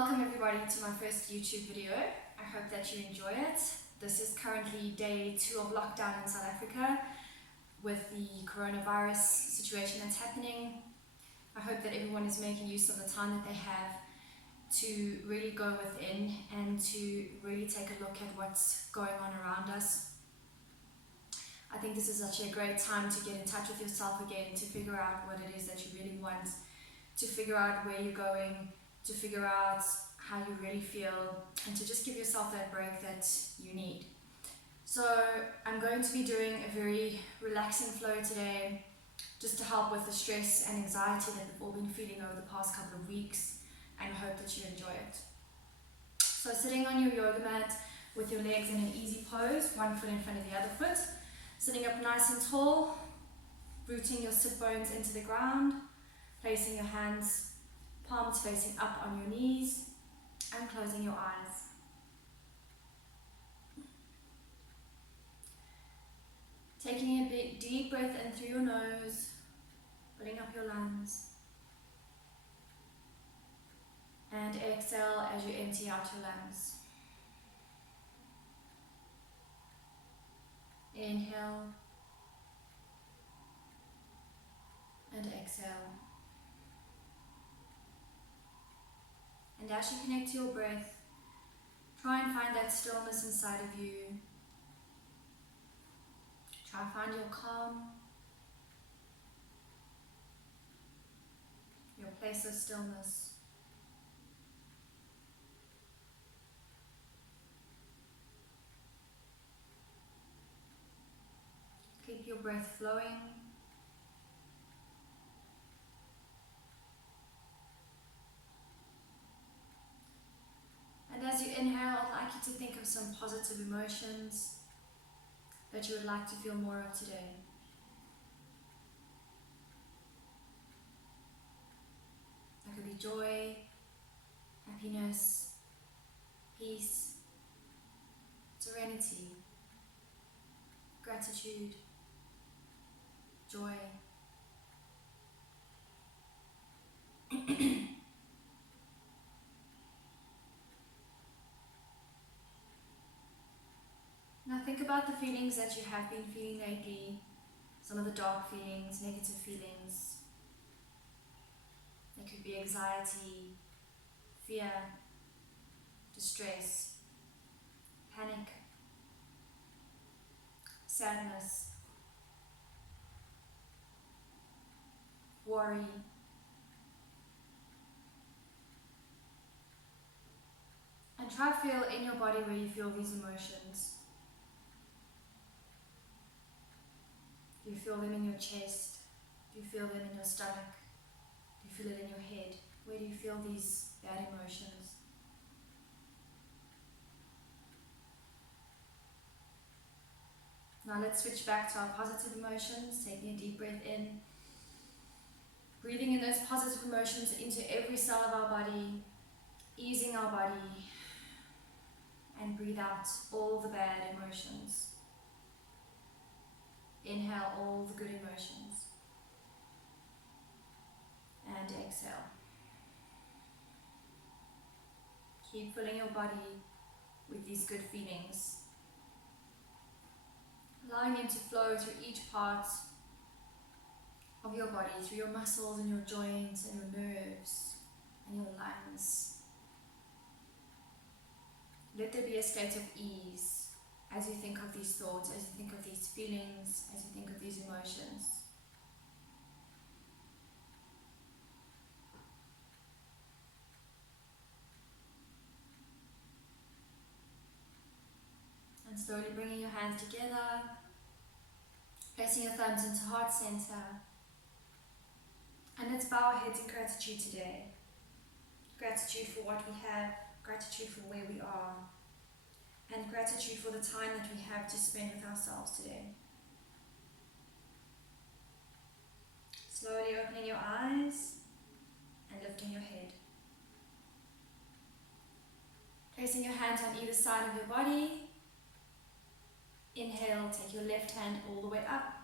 Welcome everybody to my first YouTube video. I hope that you enjoy it. This is currently day 2 of lockdown in South Africa with the coronavirus situation that's happening. I hope that everyone is making use of the time that they have to really go within and to really take a look at what's going on around us. I think this is actually a great time to get in touch with yourself again, to figure out what it is that you really want, to figure out where you're going, to figure out how you really feel, and to just give yourself that break that you need. So I'm going to be doing a very relaxing flow today, just to help with the stress and anxiety that we've all been feeling over the past couple of weeks, and I hope that you enjoy it. So sitting on your yoga mat with your legs in an easy pose, one foot in front of the other foot, sitting up nice and tall, rooting your sit bones into the ground, placing your hands palms facing up on your knees, and closing your eyes. Taking a big deep breath in through your nose, filling up your lungs, and exhale as you empty out your lungs. Inhale and exhale. And as you connect to your breath, try and find that stillness inside of you. Try and find your calm, your place of stillness. Keep your breath flowing. And as you inhale, I'd like you to think of some positive emotions that you would like to feel more of today. That could be joy, happiness, peace, serenity, gratitude, joy. Now think about the feelings that you have been feeling lately, some of the dark feelings, negative feelings. It could be anxiety, fear, distress, panic, sadness, worry. And try to feel in your body where you feel these emotions. Do you feel them in your chest? Do you feel them in your stomach? Do you feel it in your head? Where do you feel these bad emotions? Now let's switch back to our positive emotions, taking a deep breath in. Breathing in those positive emotions into every cell of our body, easing our body, and breathe out all the bad emotions. Inhale all the good emotions, and exhale. Keep filling your body with these good feelings, allowing them to flow through each part of your body, through your muscles and your joints and your nerves and your lungs. Let there be a state of ease as you think of these thoughts, as you think of these feelings, as you think of these emotions. And slowly bringing your hands together, placing your thumbs into heart center. And let's bow our heads in gratitude today. Gratitude for what we have, gratitude for where we are, and gratitude for the time that we have to spend with ourselves today. Slowly opening your eyes and lifting your head. Placing your hands on either side of your body. Inhale, take your left hand all the way up.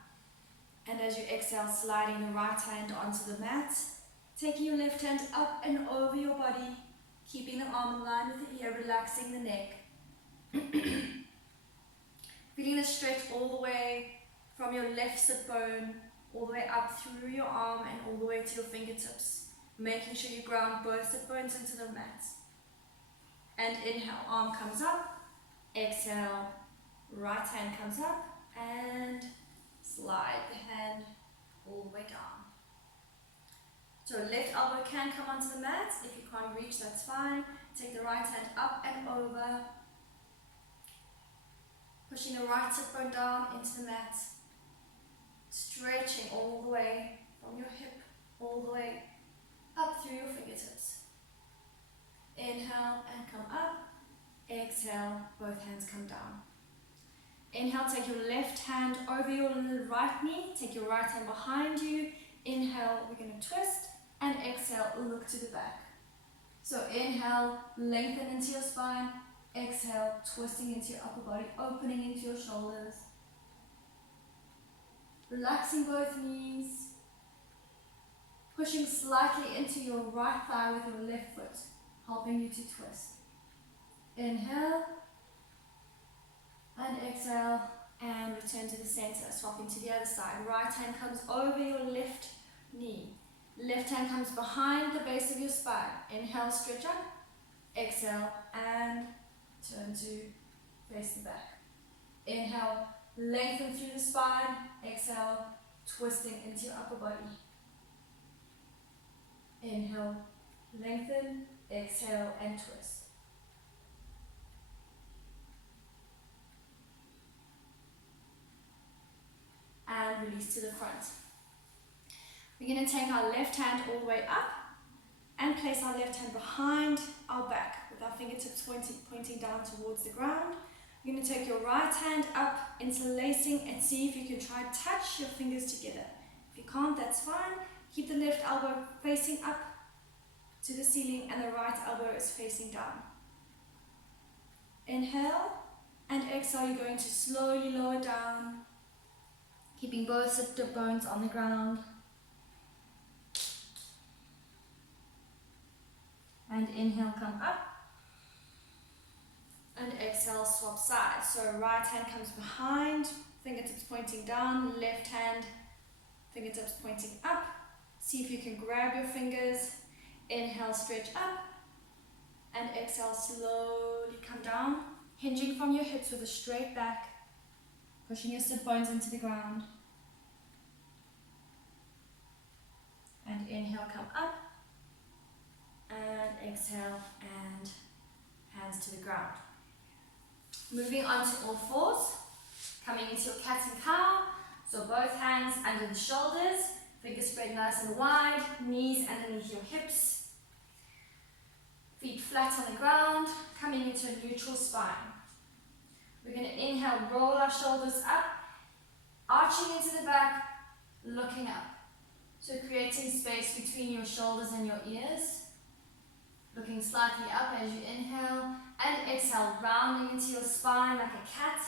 And as you exhale, sliding the right hand onto the mat. Taking your left hand up and over your body. Keeping the arm in line with the ear, relaxing the neck. Feeling the stretch all the way from your left sit bone, all the way up through your arm and all the way to your fingertips. Making sure you ground both sit bones into the mat. And inhale, arm comes up. Exhale, right hand comes up and slide the hand all the way down. So left elbow can come onto the mat. If you can't reach, that's fine. Take the right hand up and over. Pushing the right hip bone down into the mat. Stretching all the way from your hip, all the way up through your fingertips. Inhale and come up. Exhale, both hands come down. Inhale, take your left hand over your right knee. Take your right hand behind you. Inhale, we're going to twist. And exhale, look to the back. So inhale, lengthen into your spine. Exhale, twisting into your upper body, opening into your shoulders. Relaxing both knees. Pushing slightly into your right thigh with your left foot, helping you to twist. Inhale. And exhale. And return to the center, swapping to the other side. Right hand comes over your left knee. Left hand comes behind the base of your spine. Inhale, stretch up. Exhale, and turn to face the back. Inhale, lengthen through the spine. Exhale, twisting into your upper body. Inhale, lengthen. Exhale, and twist. And release to the front. We're going to take our left hand all the way up and place our left hand behind our back with our fingertips pointing down towards the ground. You're going to take your right hand up, interlacing, and see if you can try to touch your fingers together. If you can't, that's fine. Keep the left elbow facing up to the ceiling and the right elbow is facing down. Inhale and exhale, you're going to slowly lower down, keeping both sit bones on the ground. And inhale, come up. And exhale, swap sides. So right hand comes behind, fingertips pointing down, left hand, fingertips pointing up. See if you can grab your fingers. Inhale, stretch up. And exhale, slowly come down, hinging from your hips with a straight back, pushing your sit bones into the ground. And inhale, come up. And exhale, and hands to the ground. Moving on to all fours, coming into your cat and cow. So both hands under the shoulders, fingers spread nice and wide, knees underneath your hips, feet flat on the ground, coming into a neutral spine. We're going to inhale, roll our shoulders up, arching into the back, looking up. So creating space between your shoulders and your ears. Looking slightly up as you inhale and exhale, rounding into your spine like a cat.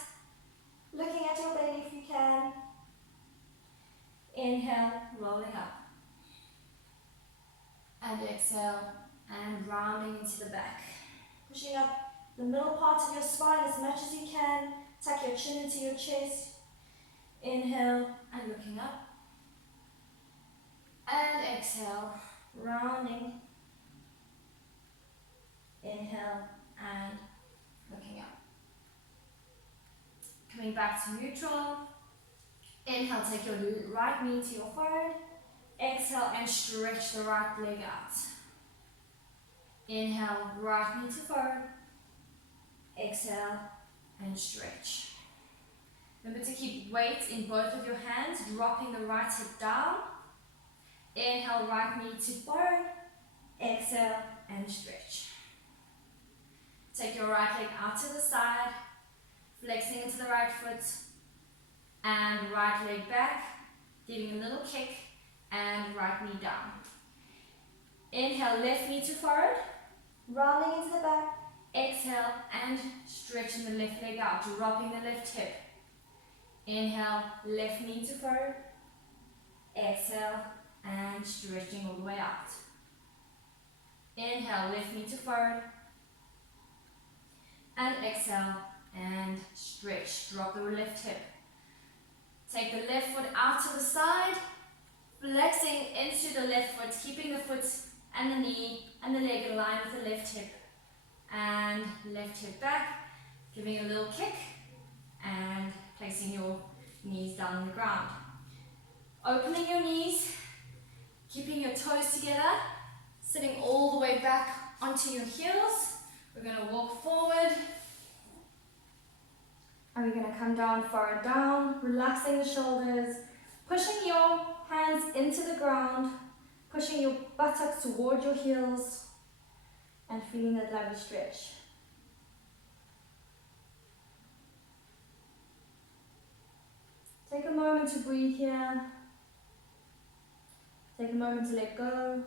Looking at your belly if you can. Inhale, rolling up. And exhale, and rounding into the back. Pushing up the middle part of your spine as much as you can. Tuck your chin into your chest. Inhale, and looking up. And exhale, rounding. Inhale and looking up. Coming back to neutral. Inhale, take your right knee to your forehead. Exhale and stretch the right leg out. Inhale, right knee to forehead. Exhale and stretch. Remember to keep weight in both of your hands, dropping the right hip down. Inhale, right knee to forehead. Exhale and stretch. Take your right leg out to the side, flexing into the right foot, and right leg back, giving a little kick, and right knee down. Inhale, left knee to forward, rounding into the back. Exhale, and stretching the left leg out, dropping the left hip. Inhale, left knee to forward. Exhale, and stretching all the way out. Inhale, left knee to forward. And exhale, and stretch. Drop the left hip. Take the left foot out to the side, flexing into the left foot, keeping the foot and the knee and the leg in line with the left hip. And left hip back, giving a little kick, and placing your knees down on the ground. Opening your knees, keeping your toes together, sitting all the way back onto your heels. We're going to walk forward, and we're going to come down, forward down, relaxing the shoulders, pushing your hands into the ground, pushing your buttocks toward your heels, and feeling that lovely stretch. Take a moment to breathe here. Take a moment to let go.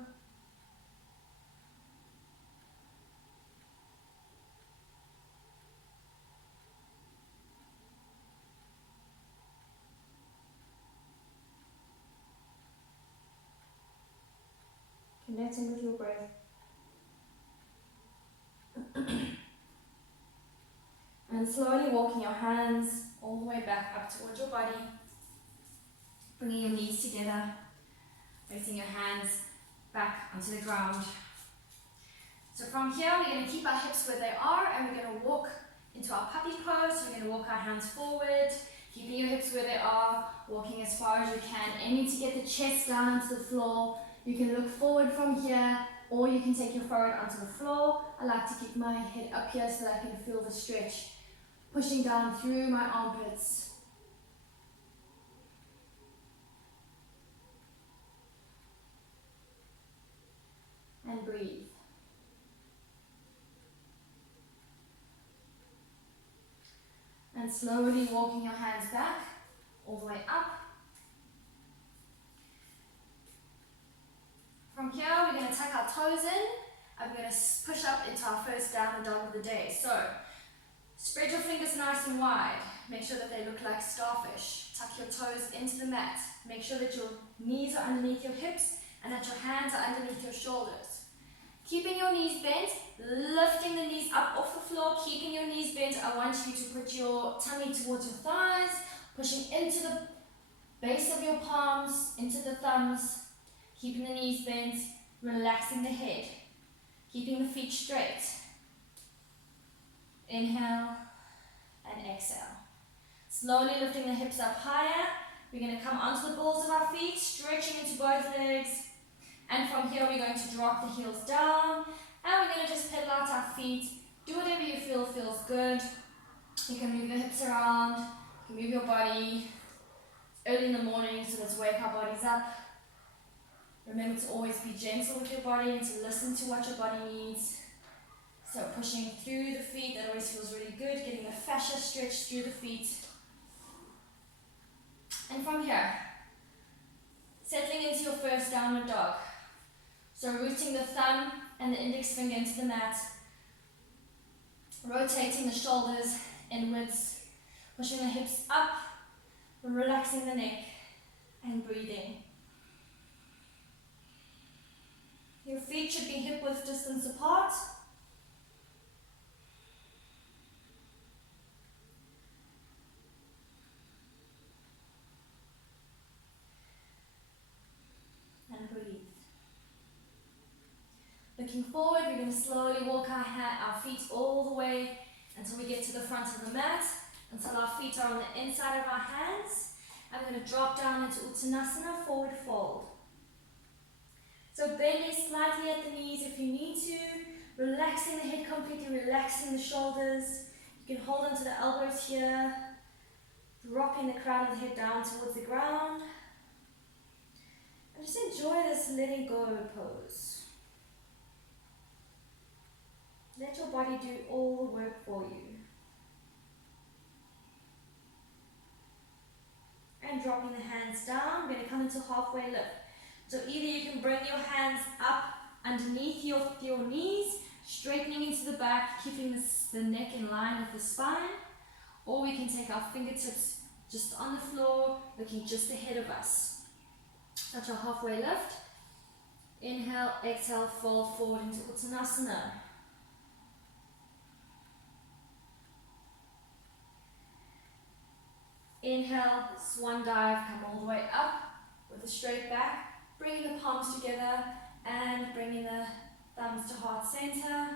Connecting with your breath. And slowly walking your hands all the way back up towards your body. Bringing your knees together. Placing your hands back onto the ground. So from here, we're going to keep our hips where they are, and we're going to walk into our puppy pose. So we're going to walk our hands forward, keeping your hips where they are, walking as far as you can, aiming to get the chest down onto the floor. You can look forward from here, or you can take your forehead onto the floor. I like to keep my head up here so that I can feel the stretch pushing down through my armpits. And breathe. And slowly walking your hands back, all the way up. From here, we're going to tuck our toes in, and we're going to push up into our first downward dog of the day. So, spread your fingers nice and wide. Make sure that they look like starfish. Tuck your toes into the mat. Make sure that your knees are underneath your hips and that your hands are underneath your shoulders. Keeping your knees bent, lifting the knees up off the floor, keeping your knees bent. I want you to put your tummy towards your thighs, pushing into the base of your palms, into the thumbs. Keeping the knees bent, relaxing the head, keeping the feet straight. Inhale and exhale. Slowly lifting the hips up higher. We're going to come onto the balls of our feet, stretching into both legs. And from here, we're going to drop the heels down. And we're going to just pedal out our feet. Do whatever you feel feels good. You can move your hips around. You can move your body. It's early in the morning, so let's wake our bodies up. Remember to always be gentle with your body and to listen to what your body needs. So pushing through the feet, that always feels really good. Getting the fascia stretched through the feet. And from here, settling into your first downward dog. So rooting the thumb and the index finger into the mat. Rotating the shoulders inwards. Pushing the hips up. Relaxing the neck. And breathing. Your feet should be hip-width distance apart. And breathe. Looking forward, we're going to slowly walk our feet all the way until we get to the front of the mat, until our feet are on the inside of our hands. I'm going to drop down into Uttanasana, forward fold. So bending slightly at the knees if you need to, relaxing the head completely, relaxing the shoulders. You can hold onto the elbows here, dropping the crown of the head down towards the ground. And just enjoy this letting go pose. Let your body do all the work for you. And dropping the hands down, we're going to come into halfway lift. So either you can bring your hands up underneath your knees, straightening into the back, keeping the neck in line with the spine, or we can take our fingertips just on the floor, looking just ahead of us. That's our halfway lift. Inhale, exhale, fold forward into Uttanasana. Inhale, swan dive, come all the way up with a straight back, bringing the palms together and bringing the thumbs to heart center.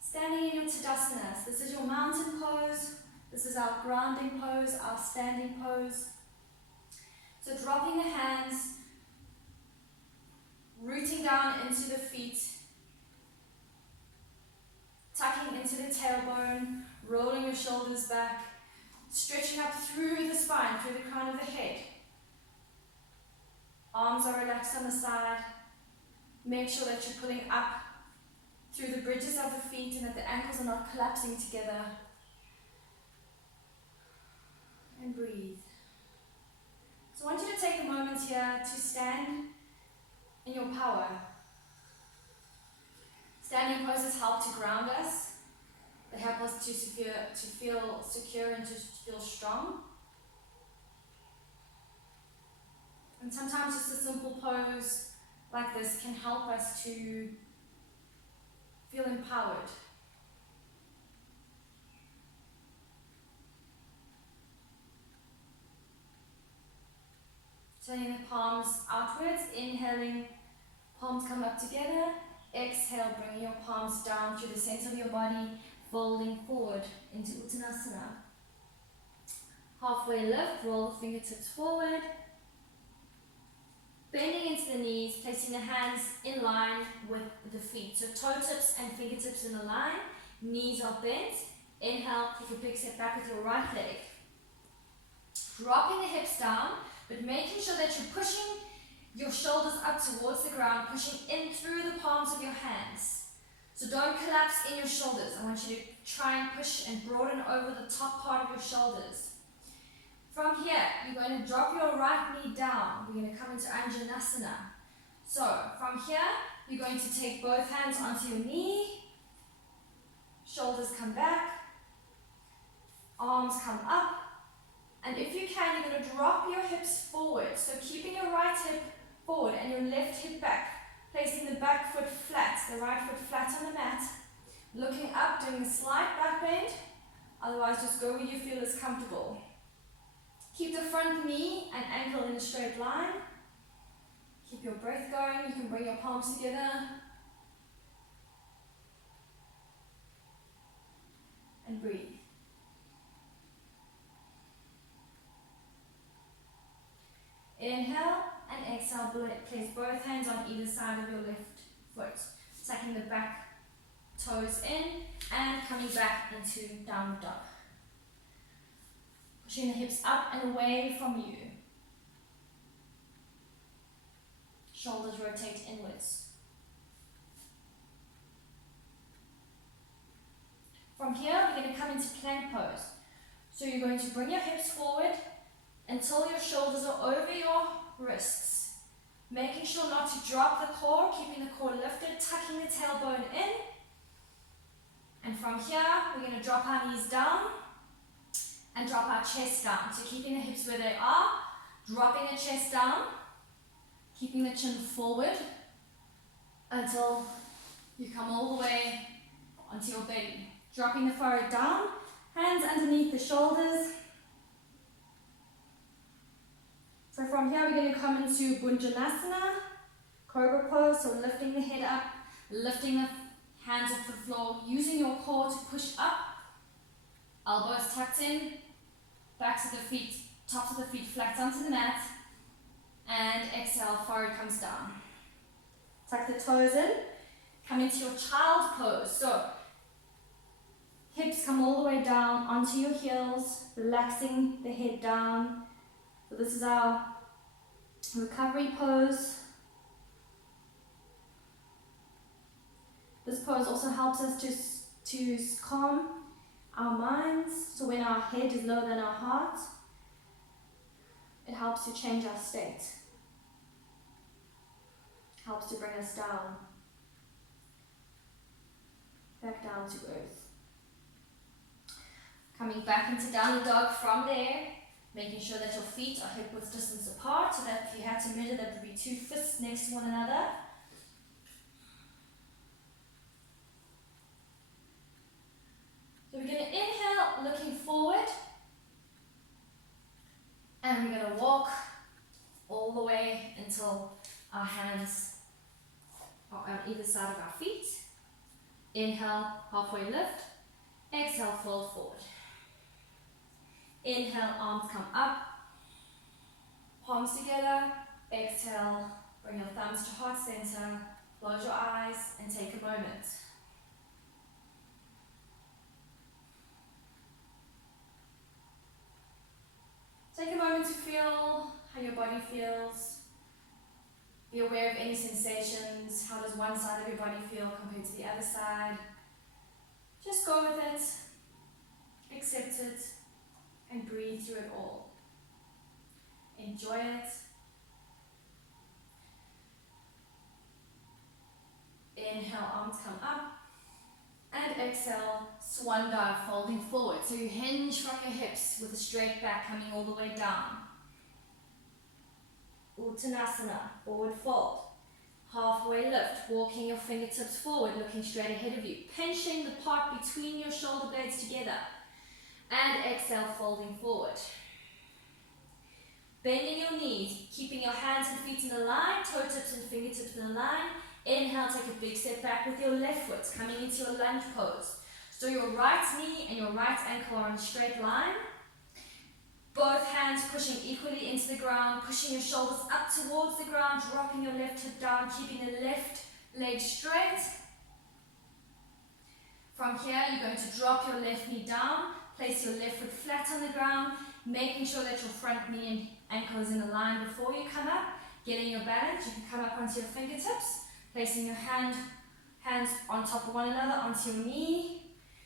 Standing in your Tadasana. So this is your mountain pose. This is our grounding pose, our standing pose. So dropping the hands, rooting down into the feet, tucking into the tailbone, rolling your shoulders back, stretching up through the spine, through the crown of the head. Arms are relaxed on the side. Make sure that you're pulling up through the bridges of the feet and that the ankles are not collapsing together. And breathe. So I want you to take a moment here to stand in your power. Standing poses help to ground us. They help us to feel secure and to feel strong. And sometimes just a simple pose like this can help us to feel empowered. Turning the palms outwards, inhaling, palms come up together. Exhale, bringing your palms down through the center of your body, folding forward into Uttanasana. Halfway lift, roll the fingertips forward. Bending into the knees, placing the hands in line with the feet. So toe tips and fingertips in a line, knees are bent. Inhale, take a big step back with your right leg. Dropping the hips down, but making sure that you're pushing your shoulders up towards the ground, pushing in through the palms of your hands. So don't collapse in your shoulders. I want you to try and push and broaden over the top part of your shoulders. From here, you're going to drop your right knee down. We're going to come into Anjanasana. So from here, you're going to take both hands onto your knee. Shoulders come back. Arms come up. And if you can, you're going to drop your hips forward. So keeping your right hip forward and your left hip back. Placing the back foot flat, the right foot flat on the mat. Looking up, doing a slight back bend. Otherwise, just go where you feel is comfortable. Keep the front knee and ankle in a straight line. Keep your breath going. You can bring your palms together. And breathe. Inhale and exhale. Place both hands on either side of your left foot. Tucking the back toes in and coming back into downward dog. Pushing the hips up and away from you. Shoulders rotate inwards. From here, we're going to come into plank pose. So you're going to bring your hips forward until your shoulders are over your wrists. Making sure not to drop the core, keeping the core lifted, tucking the tailbone in. And from here, we're going to drop our knees down and drop our chest down. So keeping the hips where they are, dropping the chest down, keeping the chin forward until you come all the way onto your belly. Dropping the forehead down, hands underneath the shoulders. So from here, we're going to come into Bhujangasana, Cobra pose. So lifting the head up, lifting the hands off the floor, using your core to push up. Elbows tucked in, backs of the feet, tops of the feet flat onto the mat. And exhale, forehead comes down. Tuck the toes in, come into your child pose. So hips come all the way down onto your heels, relaxing the head down. So this is our recovery pose. This pose also helps us to calm our minds. So when our head is lower than our heart, it helps to change our state. Helps to bring us down. Back down to earth. Coming back into downward dog from there. Making sure that your feet are hip width distance apart so that if you you had to measure, that would be 2 fists next to one another. So we're going to inhale, looking forward. And we're going to walk all the way until our hands are on either side of our feet. Inhale, halfway lift. Exhale, fold forward. Inhale, arms come up. Palms together. Exhale, bring your thumbs to heart center. Close your eyes and take a moment. Take a moment to feel how your body feels. Be aware of any sensations. How does one side of your body feel compared to the other side? Just go with it, accept it, and breathe through it all. Enjoy it. Inhale, arms come up. And exhale, swan dive, folding forward. So you hinge from your hips with a straight back coming all the way down. Uttanasana, forward fold. Halfway lift, walking your fingertips forward, looking straight ahead of you. Pinching the part between your shoulder blades together. And exhale, folding forward. Bending your knees, keeping your hands and feet in a line, toe tips and fingertips in a line. Inhale, take a big step back with your left foot, coming into your lunge pose. So your right knee and your right ankle are in a straight line. Both hands pushing equally into the ground, pushing your shoulders up towards the ground, dropping your left hip down, keeping the left leg straight. From here, you're going to drop your left knee down, place your left foot flat on the ground, making sure that your front knee and ankle is in a line before you come up. Getting your balance, you can come up onto your fingertips, placing your hands on top of one another onto your knee.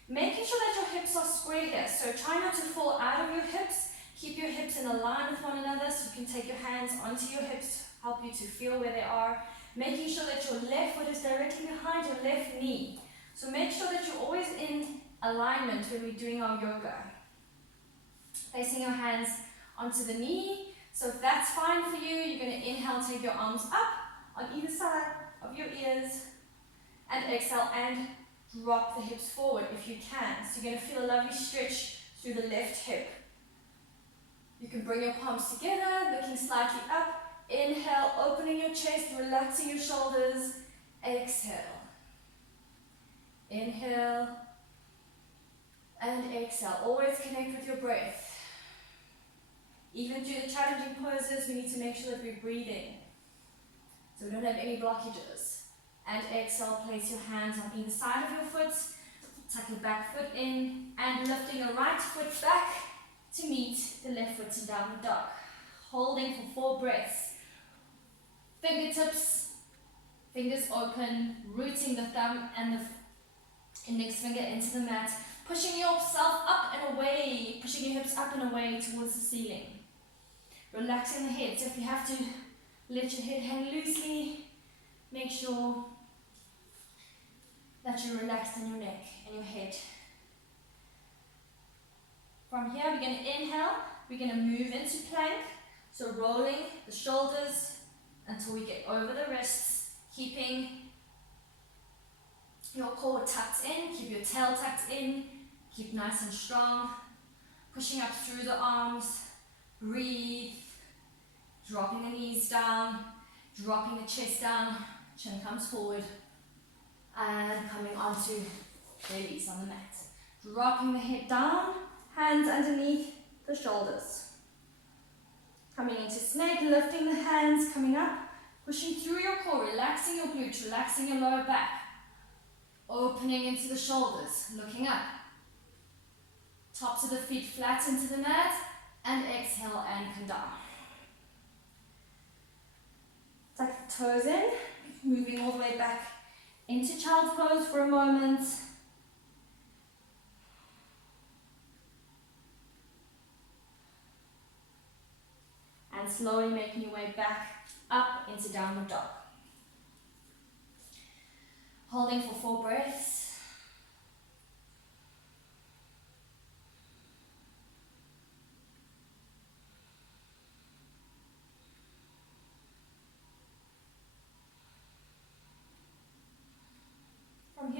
Making sure that your hips are square here, so try not to fall out of your hips. Keep your hips in a line with one another so you can take your hands onto your hips, help you to feel where they are. Making sure that your left foot is directly behind your left knee. So make sure that you're always in alignment when we're doing our yoga. Placing your hands onto the knee. So if that's fine for you, you're going to inhale, take your arms up on either side of your ears. And exhale and drop the hips forward if you can. So you're going to feel a lovely stretch through the left hip. You can bring your palms together, looking slightly up. Inhale, opening your chest, relaxing your shoulders. Exhale. Inhale. And exhale. Always connect with your breath. Even through the challenging poses, we need to make sure that we're breathing, so we don't have any blockages. And exhale, place your hands on either side of your foot. Tuck your back foot in, and lifting your right foot back to meet the left foot in downward dog. Holding for 4 breaths. Fingertips, fingers open, rooting the thumb and the index finger into the mat. Pushing yourself up and away, pushing your hips up and away towards the ceiling. Relaxing the head, so if you have to let your head hang loosely, make sure that you're relaxed in your neck and your head. From here, we're going to inhale, we're going to move into plank. So rolling the shoulders until we get over the wrists, keeping your core tucked in, keep your tail tucked in, keep nice and strong. Pushing up through the arms, breathe, dropping the knees down, dropping the chest down, chin comes forward, and coming onto bellies on the mat. Dropping the head down, hands underneath the shoulders. Coming into snake, lifting the hands, coming up, pushing through your core, relaxing your glutes, relaxing your lower back. Opening into the shoulders, looking up. Tops of the feet flat into the mat, and exhale and come down. Tuck the toes in, moving all the way back into child's pose for a moment. And slowly making your way back up into downward dog. Holding for 4 breaths.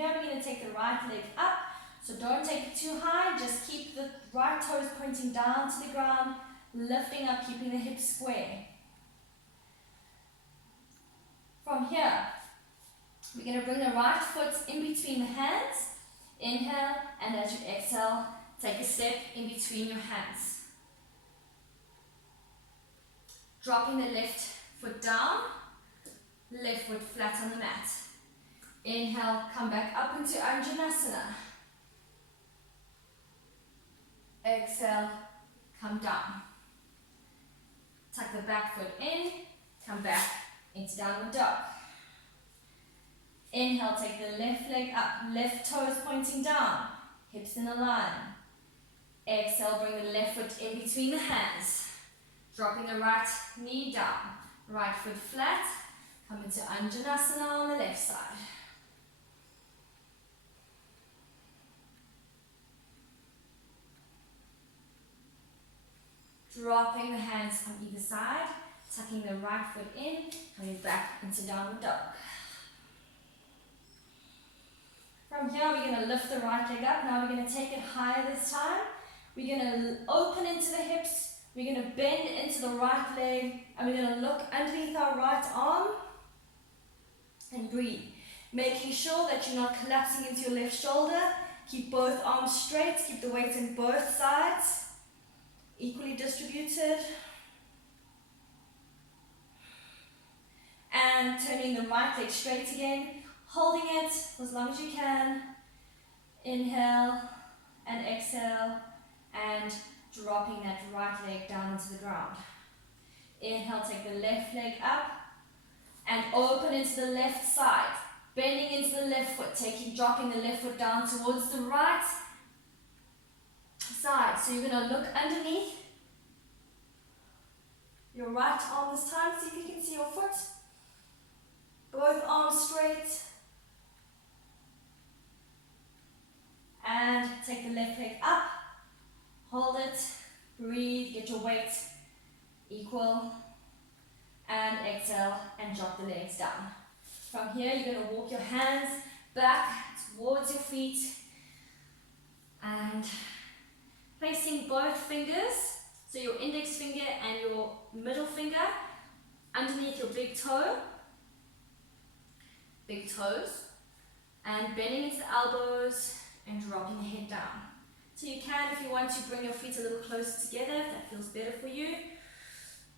here we're going to take the right leg up. So don't take it too high, just keep the right toes pointing down to the ground, lifting up, keeping the hips square. From here, we're going to bring the right foot in between the hands. Inhale, and as you exhale, take a step in between your hands. Dropping the left foot down, left foot flat on the mat. Inhale, come back up into Anjanasana. Exhale, come down. Tuck the back foot in, come back into downward dog. Inhale, take the left leg up, left toes pointing down, hips in a line. Exhale, bring the left foot in between the hands. Dropping the right knee down, right foot flat, come into Anjanasana on the left side. Dropping the hands on either side, tucking the right foot in, coming back into downward dog. From here, we're going to lift the right leg up. Now we're going to take it higher this time. We're going to open into the hips. We're going to bend into the right leg. And we're going to look underneath our right arm and breathe. Making sure that you're not collapsing into your left shoulder. Keep both arms straight. Keep the weight in both sides. Equally distributed. And turning the right leg straight again. Holding it for as long as you can. Inhale and exhale. And dropping that right leg down into the ground. Inhale, take the left leg up. And open into the left side. Bending into the left foot. Dropping the left foot down towards the right side. So you're going to look underneath your right arm this time. See if you can see your foot. Both arms straight. And take the left leg up. Hold it. Breathe. Get your weight equal. And exhale and drop the legs down. From here, you're going to walk your hands back towards your feet. And placing both fingers, so your index finger and your middle finger, underneath your big toe. Big toes. And bending into the elbows and dropping the head down. So you can, if you want to, bring your feet a little closer together, if that feels better for you.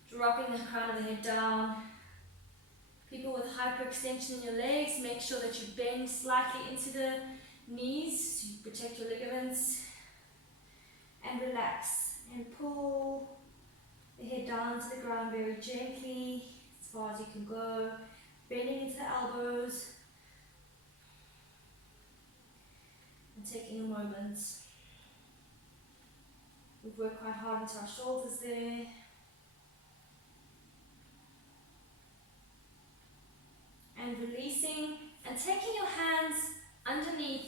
Dropping the crown of the head down. People with hyperextension in your legs, make sure that you bend slightly into the knees to protect your ligaments. And relax. And pull the head down to the ground very gently, as far as you can go. Bending into the elbows. And taking a moment. We've worked quite hard into our shoulders there. And releasing and taking your hands underneath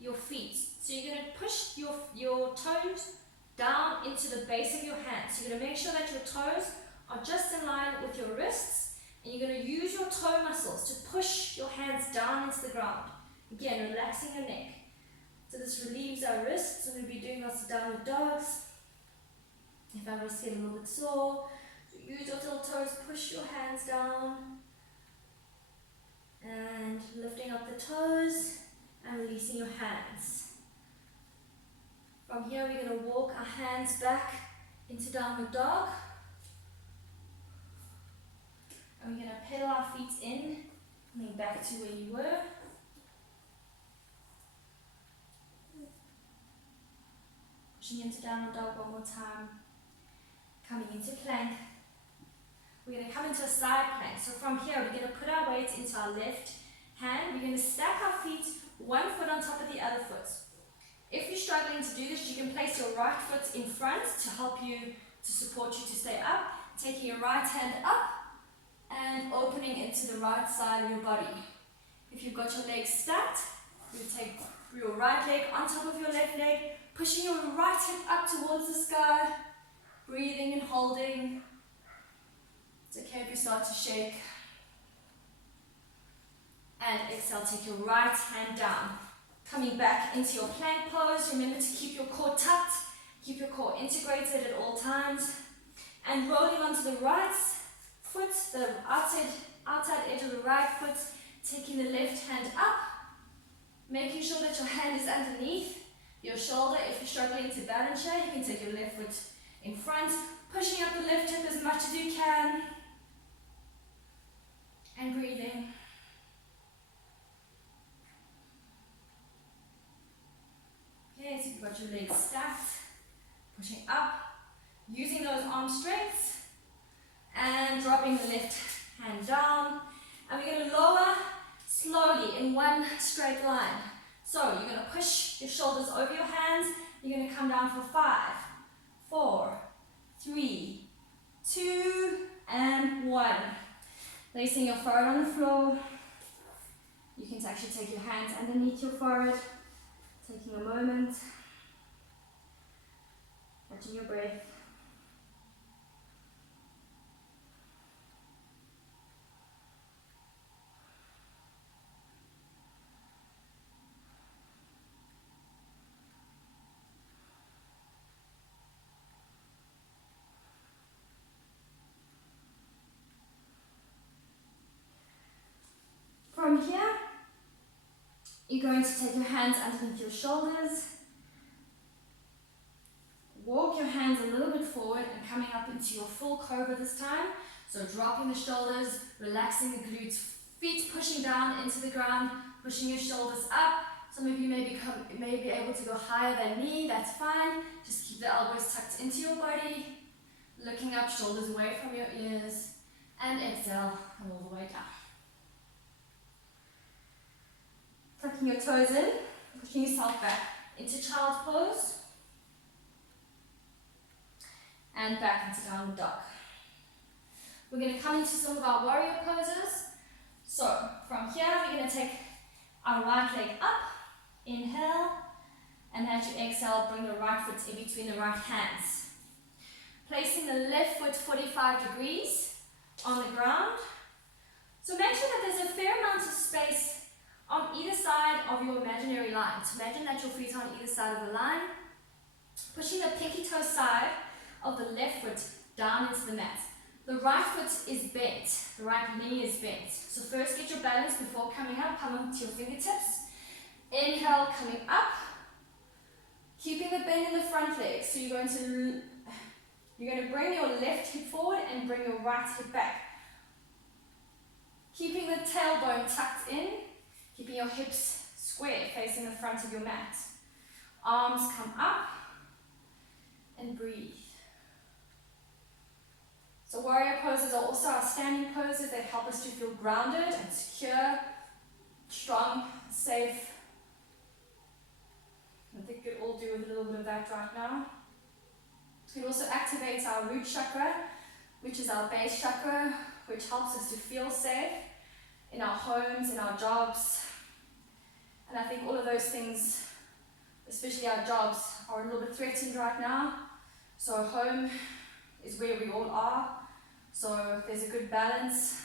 your feet. So you're going to push your toes down into the base of your hands. So you're going to make sure that your toes are just in line with your wrists. And you're going to use your toe muscles to push your hands down into the ground. Again, relaxing your neck. So this relieves our wrists. So we'll be doing lots of downward dogs. If our wrists get a little bit sore, so use your little toes, push your hands down. And lifting up the toes and releasing your hands. From here, we're going to walk our hands back into downward dog. And we're going to pedal our feet in, coming back to where you were. Pushing into downward dog one more time. Coming into plank. We're going to come into a side plank. So from here, we're going to put our weight into our left hand. We're going to stack our feet, one foot on top of the other foot. If you're struggling to do this, you can place your right foot in front to help you, to support you to stay up. Taking your right hand up and opening into the right side of your body. If you've got your legs stacked, you take your right leg on top of your left leg, pushing your right hip up towards the sky, breathing and holding. It's okay if you start to shake. And exhale, take your right hand down. Coming back into your plank pose. Remember to keep your core tucked, keep your core integrated at all times. And rolling onto the right foot, the outside edge of the right foot, taking the left hand up, making sure that your hand is underneath your shoulder. If you're struggling to balance here, you can take your left foot in front, pushing up the left hip as much as you can, and breathing. Okay, so you've got your legs stacked, pushing up, using those arm strengths, and dropping the left hand down. And we're going to lower slowly in one straight line. So you're going to push your shoulders over your hands. You're going to come down for 5, 4, 3, 2, and 1. Placing your forehead on the floor. You can actually take your hands underneath your forehead. Taking a moment. Catching your breath. From here, you're going to take your hands underneath your shoulders. Walk your hands a little bit forward and coming up into your full cobra this time. So dropping the shoulders, relaxing the glutes, feet pushing down into the ground, pushing your shoulders up. Some of you may be able to go higher than me, that's fine. Just keep the elbows tucked into your body. Looking up, shoulders away from your ears. And exhale, come all the way down. Tucking your toes in, pushing yourself back into child's pose. And back into downward dog. We're going to come into some of our warrior poses. So from here, we're going to take our right leg up, inhale, and as you exhale, bring the right foot in between the right hands. Placing the left foot 45 degrees on the ground. So make sure that there's a fair amount of space on either side of your imaginary line. So imagine that your feet are on either side of the line. Pushing the pinky toe side of the left foot down into the mat. The right foot is bent, the right knee is bent. So first get your balance before coming up, come onto your fingertips. Inhale, coming up. Keeping the bend in the front leg. So you're going to bring your left hip forward and bring your right hip back. Keeping the tailbone tucked in. Keeping your hips square, facing the front of your mat. Arms come up and breathe. So warrior poses are also our standing poses. They help us to feel grounded and secure, strong, safe. I think we could all do with a little bit of that right now. It also activates our root chakra, which is our base chakra, which helps us to feel safe in our homes, in our jobs. And I think all of those things, especially our jobs, are a little bit threatened right now. So home is where we all are. So there's a good balance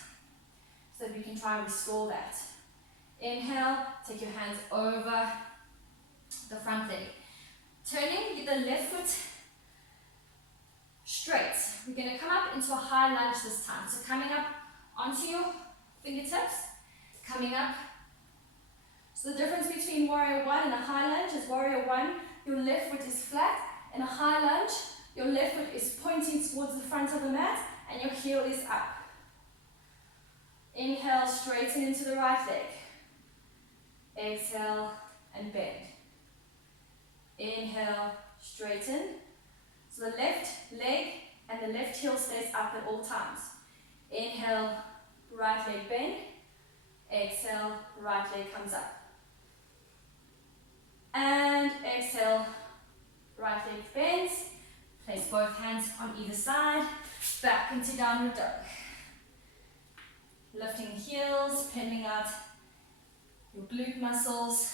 so that we can try and restore that. Inhale, take your hands over the front leg. Turning the left foot straight. We're going to come up into a high lunge this time. So coming up onto your fingertips, coming up. So the difference between warrior one and a high lunge is warrior one, your left foot is flat. In a high lunge, your left foot is pointing towards the front of the mat and your heel is up. Inhale, straighten into the right leg. Exhale and bend. Inhale, straighten. So the left leg and the left heel stays up at all times. Inhale, right leg bend. Exhale, right leg comes up. And exhale, right leg bends. Place both hands on either side. Back into downward dog. Lifting the heels, pending out your glute muscles,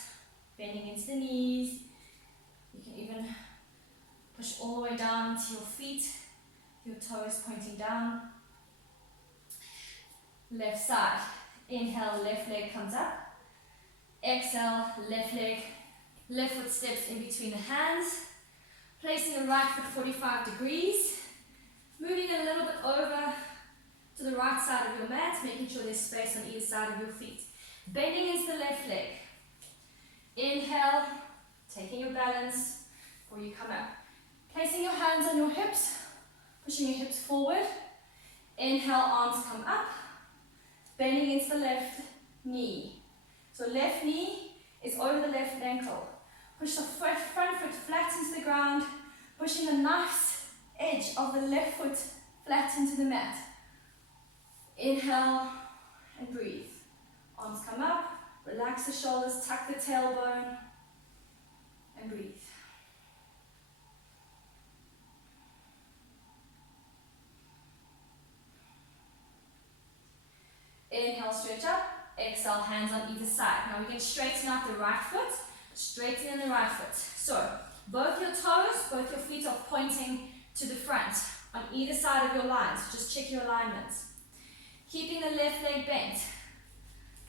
bending into the knees. You can even push all the way down to your feet, your toes pointing down. Left side. Inhale, left leg comes up. Exhale, left leg, left foot steps in between the hands. Placing the right foot 45 degrees. Moving a little bit over to the right side of your mat, making sure there's space on either side of your feet. Bending into the left leg. Inhale, taking your balance before you come up. Placing your hands on your hips, pushing your hips forward. Inhale, arms come up. Bending into the left knee. So left knee is over the left ankle. Push the front foot flat into the ground, pushing the nice edge of the left foot flat into the mat. Inhale and breathe. Arms come up, relax the shoulders, tuck the tailbone, and breathe. Inhale, stretch up. Exhale, hands on either side. Now we're going to straighten out the right foot, straighten in the right foot. So both your toes, both your feet are pointing to the front on either side of your lines. Just check your alignments. Keeping the left leg bent,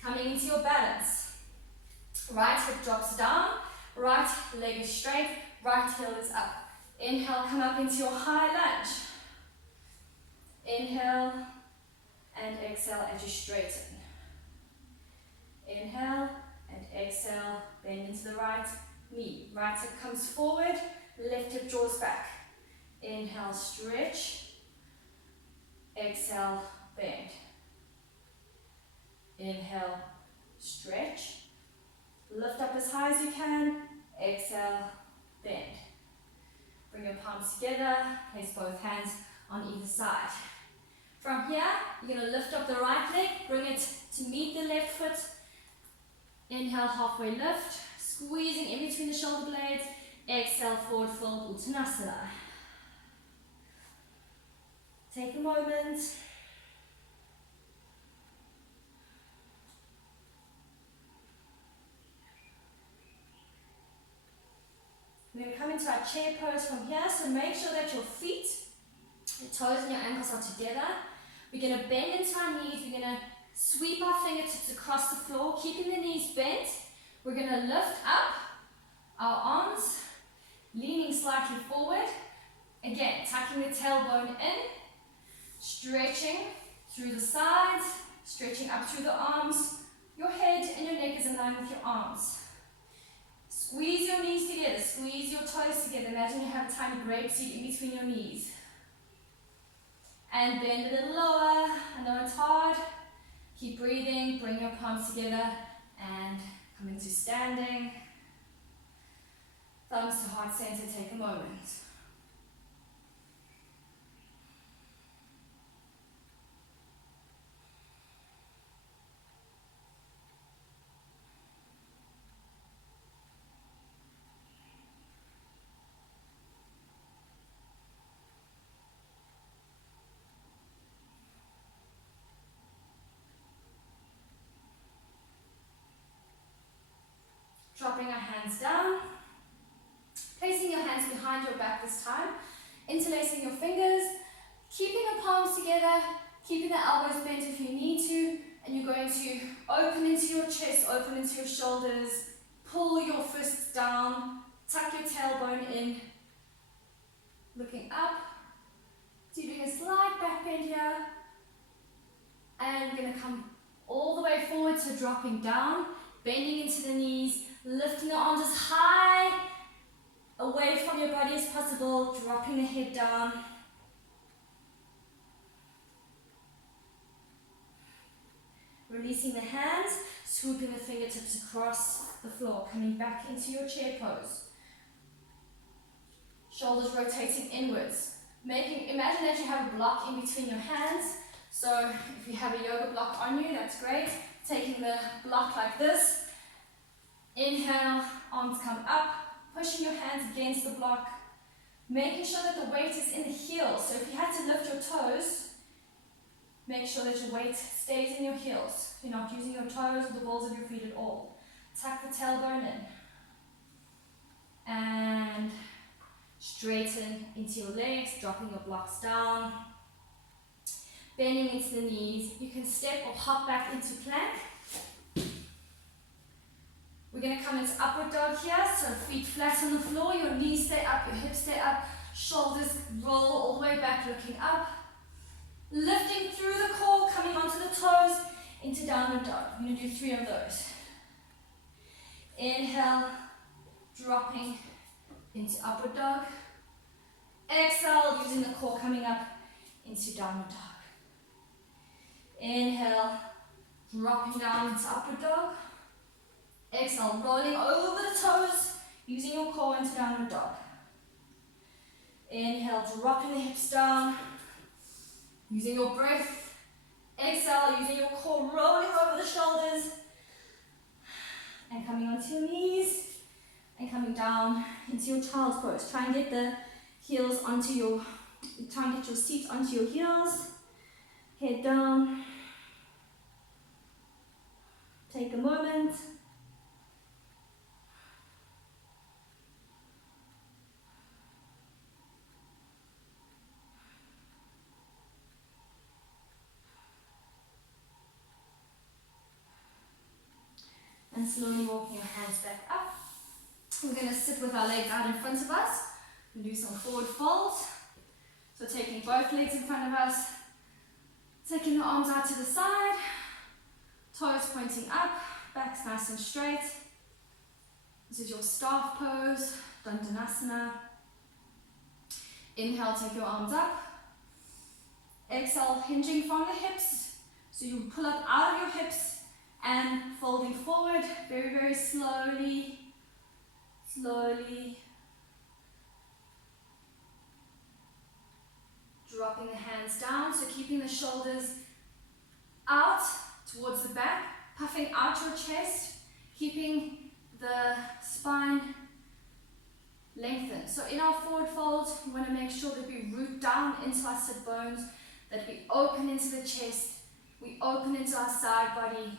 coming into your balance. Right hip drops down, right leg is straight, right heel is up. Inhale, come up into your high lunge. Inhale and exhale as you straighten. Inhale and exhale, bend into the right knee. Right hip comes forward, left hip draws back. Inhale, stretch. Exhale, bend. Inhale, stretch. Lift up as high as you can. Exhale, bend. Bring your palms together, place both hands on either side. From here, you're going to lift up the right leg, bring it to meet the left foot. Inhale, halfway lift, squeezing in between the shoulder blades. Exhale, forward fold, Uttanasana. Take a moment. We're going to come into our chair pose from here, so make sure that your feet, your toes and your ankles are together. We're going to bend into our knees, we're going to sweep our fingertips across the floor, keeping the knees bent. We're going to lift up our arms, leaning slightly forward. Again, tucking the tailbone in, stretching through the sides, stretching up through the arms. Your head and your neck is in line with your arms. Squeeze your knees together, squeeze your toes together. Imagine you have a tiny grape seed in between your knees. And bend a little lower. I know it's hard. Keep breathing, bring your palms together and come into standing. Thumbs to heart center, take a moment. Dropping our hands down, placing your hands behind your back this time, interlacing your fingers, keeping the palms together, keeping the elbows bent if you need to, and you're going to open into your chest, open into your shoulders, pull your fists down, tuck your tailbone in, looking up, so you're doing a slight back bend here, and we're going to come all the way forward, so dropping down, bending into the knees, lifting the arms as high away from your body as possible, dropping the head down. Releasing the hands, swooping the fingertips across the floor, coming back into your chair pose. Shoulders rotating inwards. Imagine that you have a block in between your hands. So if you have a yoga block on you, that's great. Taking the block like this. Inhale, arms come up, pushing your hands against the block, making sure that the weight is in the heels. So if you had to lift your toes, make sure that your weight stays in your heels. You're not using your toes or the balls of your feet at all. Tuck the tailbone in. And straighten into your legs, dropping your blocks down. bending into the knees. You can step or hop back into plank. We're going to come into upward dog here, so feet flat on the floor, your knees stay up, your hips stay up, shoulders roll all the way back, looking up. Lifting through the core, coming onto the toes, into downward dog. I'm going to do 3 of those. Inhale, dropping into upward dog. Exhale, using the core, coming up into downward dog. Inhale, dropping down into upward dog. Exhale, rolling over the toes, using your core into downward dog. Inhale, dropping the hips down, using your breath. Exhale, using your core, rolling over the shoulders. And coming onto your knees, and coming down into your child's pose. Try and get the heels onto your, try and get your seat onto your heels. Head down. Take a moment. And slowly walking your hands back up. We're going to sit with our legs out in front of us and do some forward folds. So taking both legs in front of us, taking the arms out to the side, toes pointing up, back's nice and straight. This is your staff pose, Dandasana. Inhale, take your arms up. Exhale, hinging from the hips. So you pull up out of your hips and folding forward, very, very slowly, slowly. Dropping the hands down, so keeping the shoulders out towards the back, puffing out your chest, keeping the spine lengthened. So in our forward fold, we want to make sure that we root down into our sit bones, that we open into the chest, we open into our side body.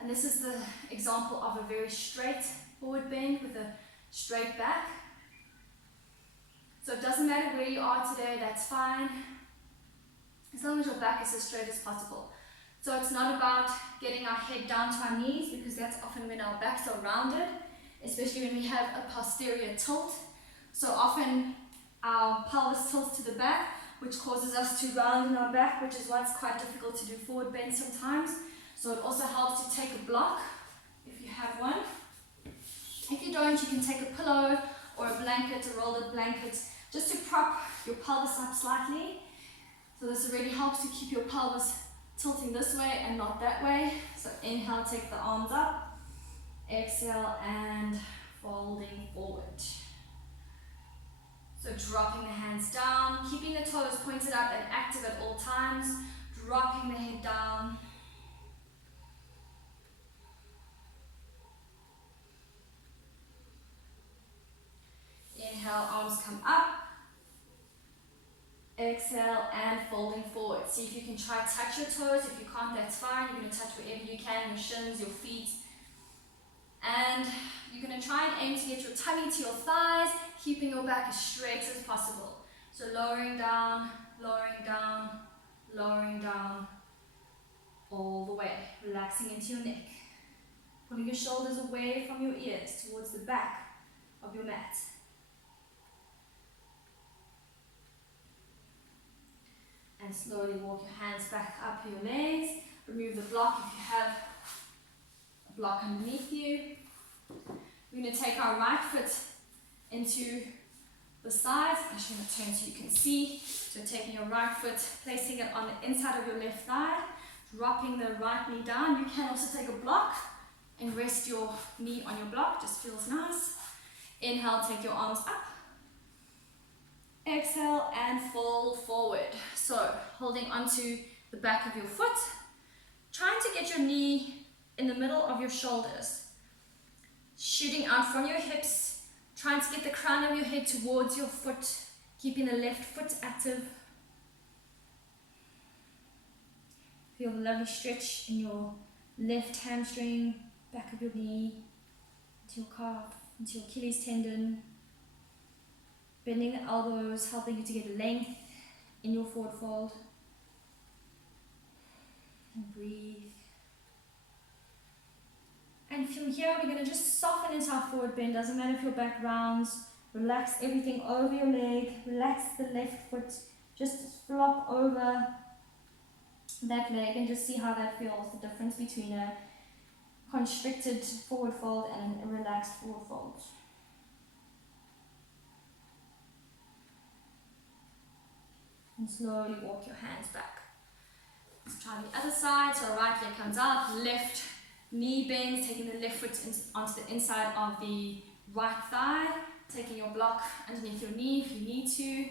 And this is the example of a very straight forward bend with a straight back. So it doesn't matter where you are today, that's fine, as long as your back is as straight as possible. So it's not about getting our head down to our knees, because that's often when our backs are rounded, especially when we have a posterior tilt. So often our pelvis tilts to the back, which causes us to round in our back, which is why it's quite difficult to do forward bend sometimes. So it also helps to take a block, if you have one. If you don't, you can take a pillow or a blanket, a rolled up blanket, just to prop your pelvis up slightly. So this really helps to keep your pelvis tilting this way and not that way. So inhale, take the arms up. Exhale and folding forward. So dropping the hands down, keeping the toes pointed up and active at all times. Dropping the head down. Inhale, arms come up. Exhale and folding forward. See if you can try to touch your toes. If you can't, that's fine. You're going to touch wherever you can, your shins, your feet. And you're going to try and aim to get your tummy to your thighs, keeping your back as straight as possible. So lowering down, lowering down, lowering down, all the way. Relaxing into your neck. Pulling your shoulders away from your ears towards the back of your mat. And slowly walk your hands back up your legs. Remove the block if you have a block underneath you. We're going to take our right foot into the sides. I'm just going to turn so you can see. So taking your right foot, placing it on the inside of your left thigh, dropping the right knee down. You can also take a block and rest your knee on your block. Just feels nice. Inhale, take your arms up. Exhale and fold forward. So holding onto the back of your foot, trying to get your knee in the middle of your shoulders, shooting out from your hips, trying to get the crown of your head towards your foot, keeping the left foot active. Feel the lovely stretch in your left hamstring, back of your knee, into your calf, into your Achilles tendon. Bending the elbows, helping you to get length in your forward fold. And breathe. And from here, we're going to just soften into our forward bend. Doesn't matter if your back rounds. Relax everything over your leg. Relax the left foot. Just flop over that leg and just see how that feels. The difference between a constricted forward fold and a relaxed forward fold. And slowly walk your hands back. Let's try the other side. So right leg comes out, left knee bends, taking the left foot onto the inside of the right thigh, taking your block underneath your knee if you need to.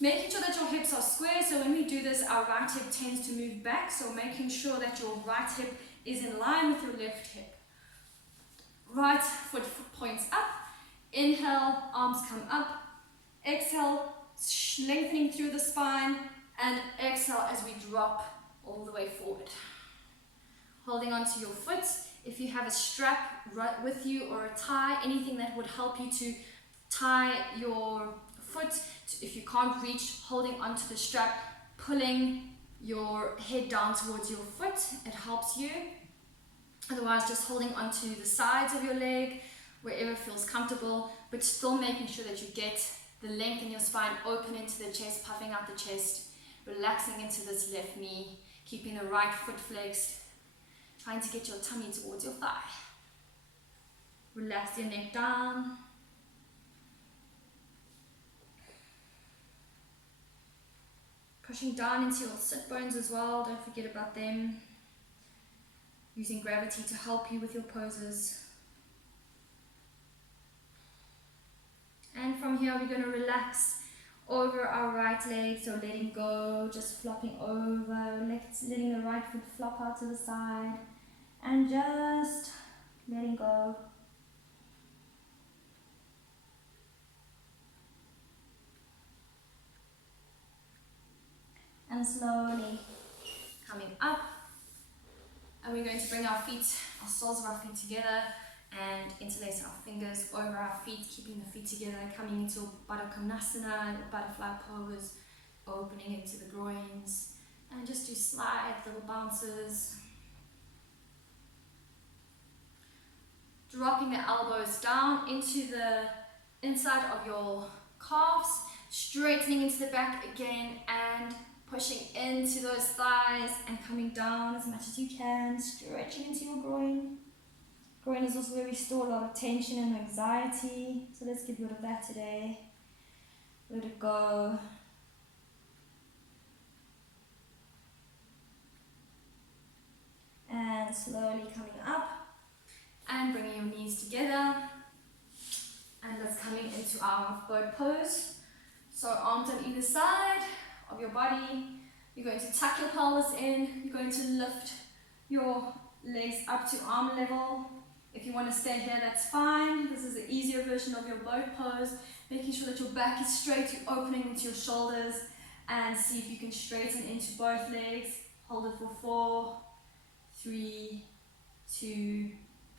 Making sure that your hips are square, so when we do this, our right hip tends to move back, so making sure that your right hip is in line with your left hip. Right foot points up, inhale, arms come up, exhale, lengthening through the spine, and exhale as we drop all the way forward. Holding onto your foot. If you have a strap right with you or a tie, anything that would help you to tie your foot, if you can't reach, holding onto the strap, pulling your head down towards your foot, it helps you. Otherwise, just holding onto the sides of your leg, wherever feels comfortable, but still making sure that you get the length in your spine, open into the chest, puffing out the chest, relaxing into this left knee, keeping the right foot flexed, trying to get your tummy towards your thigh. Relax your neck down. Pushing down into your sit bones as well, don't forget about them. Using gravity to help you with your poses. And from here we're going to relax over our right leg, so letting go, just flopping over, letting the right foot flop out to the side, and just letting go. And slowly coming up, and we're going to bring our feet, our soles of our feet together, and interlace our fingers over our feet, keeping the feet together, coming into Baddha Konasana, butterfly pose, opening into the groins, and just do slight little bounces. Dropping the elbows down into the inside of your calves, straightening into the back again, and pushing into those thighs and coming down as much as you can, stretching into your groin. Groin is also where we store a lot of tension and anxiety, so let's get rid of that today. Let it go. And slowly coming up and bringing your knees together. And let's coming into our bird pose. So arms on either side of your body. You're going to tuck your pelvis in. You're going to lift your legs up to arm level. If you want to stay here, that's fine. This is the easier version of your boat pose. Making sure that your back is straight, you're opening into your shoulders, and see if you can straighten into both legs. Hold it for 4, 3, 2,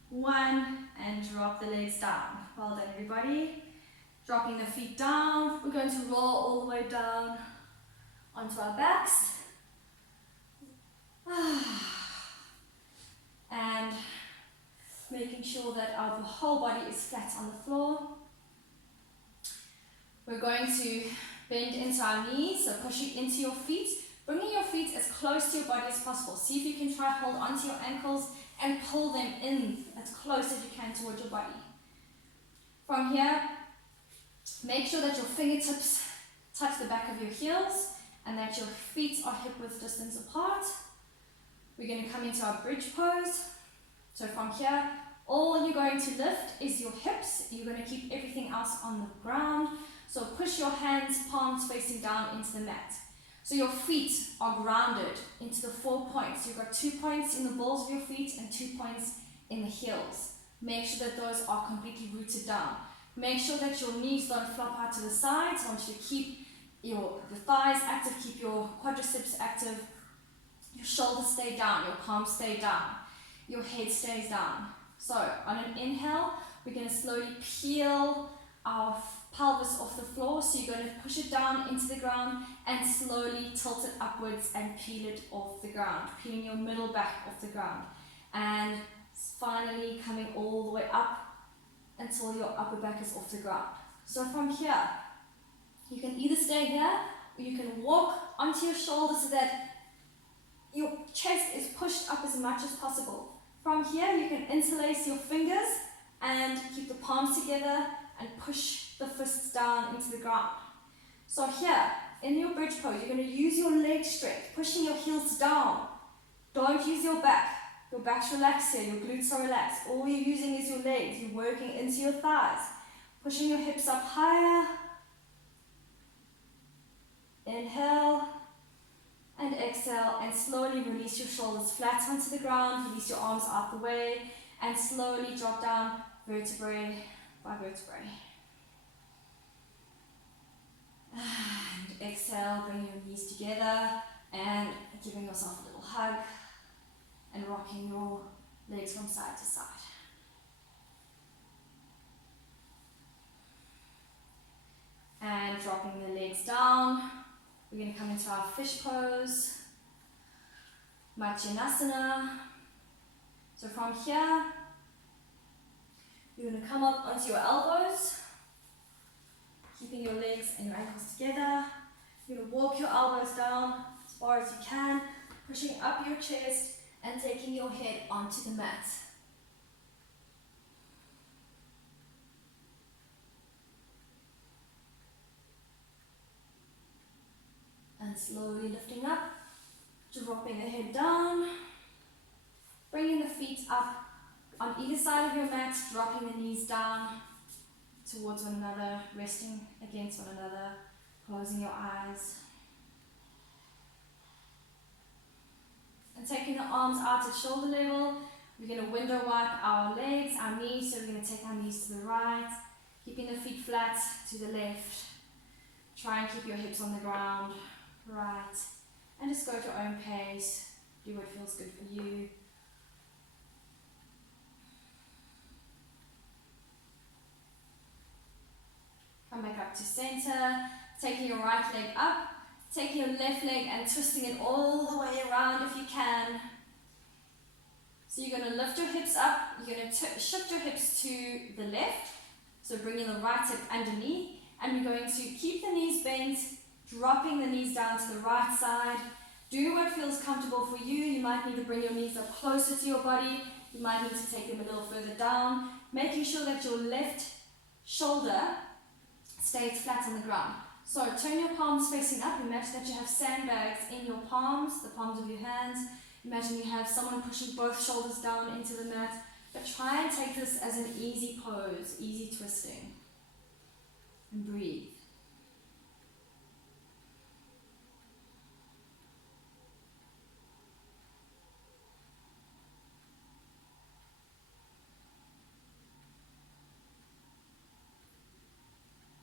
1, and drop the legs down. Well done, everybody. Dropping the feet down. We're going to roll all the way down onto our backs. And making sure that our whole body is flat on the floor. We're going to bend into our knees, so pushing into your feet, bringing your feet as close to your body as possible. See if you can try hold onto your ankles and pull them in as close as you can towards your body. From here, make sure that your fingertips touch the back of your heels and that your feet are hip-width distance apart. We're going to come into our bridge pose. So from here, all you're going to lift is your hips. You're going to keep everything else on the ground. So push your hands, palms facing down into the mat. So your feet are grounded into the 4 points. You've got 2 points in the balls of your feet and 2 points in the heels. Make sure that those are completely rooted down. Make sure that your knees don't flop out to the sides. I want you to keep the thighs active, keep your quadriceps active. Your shoulders stay down, your palms stay down, your head stays down. So on an inhale, we're going to slowly peel our pelvis off the floor, so you're going to push it down into the ground and slowly tilt it upwards and peel it off the ground, peeling your middle back off the ground, and finally coming all the way up until your upper back is off the ground. So from here, you can either stay here or you can walk onto your shoulders so that your chest is pushed up as much as possible. From here, you can interlace your fingers and keep the palms together and push the fists down into the ground. So here, in your bridge pose, you're going to use your leg strength, pushing your heels down. Don't use your back. Your back's relaxed here, your glutes are relaxed. All you're using is your legs. You're working into your thighs. Pushing your hips up higher. Inhale and exhale, and slowly release your shoulders flat onto the ground. Release your arms out the way and slowly drop down vertebrae by vertebrae. And exhale, bring your knees together and giving yourself a little hug and rocking your legs from side to side. And dropping the legs down, we're going to come into our fish pose, Machanasana. So from here, you're going to come up onto your elbows, keeping your legs and your ankles together. You're going to walk your elbows down as far as you can, pushing up your chest and taking your head onto the mat. And slowly lifting up, dropping the head down, bringing the feet up on either side of your mat, dropping the knees down towards one another, resting against one another, closing your eyes. And taking the arms out at shoulder level, we're going to window wipe our legs, our knees, so we're going to take our knees to the right, keeping the feet flat to the left. Try and keep your hips on the ground, right, and just go at your own pace, do what feels good for you. Come back up to center, taking your right leg up, taking your left leg and twisting it all the way around if you can. So you're going to lift your hips up, you're going to shift your hips to the left, so bringing the right hip underneath, and you're going to keep the knees bent, dropping the knees down to the right side. Do what feels comfortable for you. You might need to bring your knees up closer to your body, you might need to take them a little further down, making sure that your left shoulder stays flat on the ground. So turn your palms facing up. Imagine that you have sandbags in your palms, the palms of your hands. Imagine you have someone pushing both shoulders down into the mat. But try and take this as an easy pose, easy twisting. And breathe.